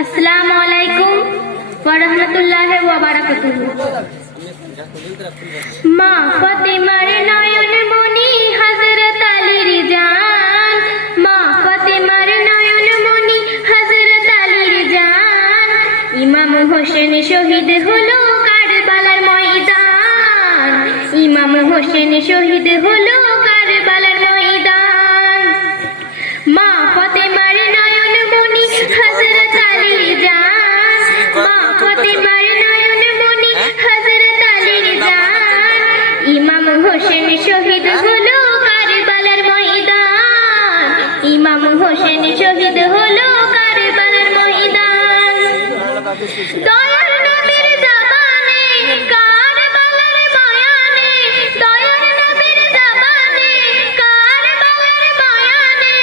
আসসালামু আলাইকুম ওয়া ওয়া বারাকাতুহু মা ফাতিমার নয়ন মনি হযরত আলীর জান। মা ফাতিমার নয়ন মনি হযরত আলীর জান। ইমাম হোসেন শহীদ হলো কারবালার ময়দান। ইমাম হোসেন শহীদ হলো হোসেন শহীদ হলো কারবালার ময়দান। দয়ার নবীর জবানে, কারবালার বয়ানে, দয়ার নবীর জবানে, কারবালার বয়ানে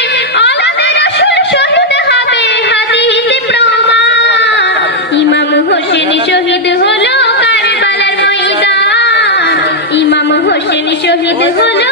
আলাদা রাসূল শহীদ হবে হাদিস প্রমাণ। ইমাম হোসেন শহীদ হলো কারবালার ময়দান। ইমাম হোসেন শহীদ হলো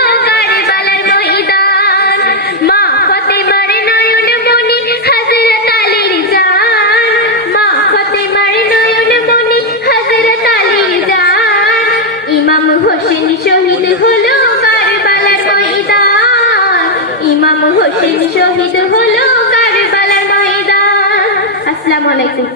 ইমাম হোসেন শহীদ হলো কারবালার ময়দান। আসসালামু আলাইকুম।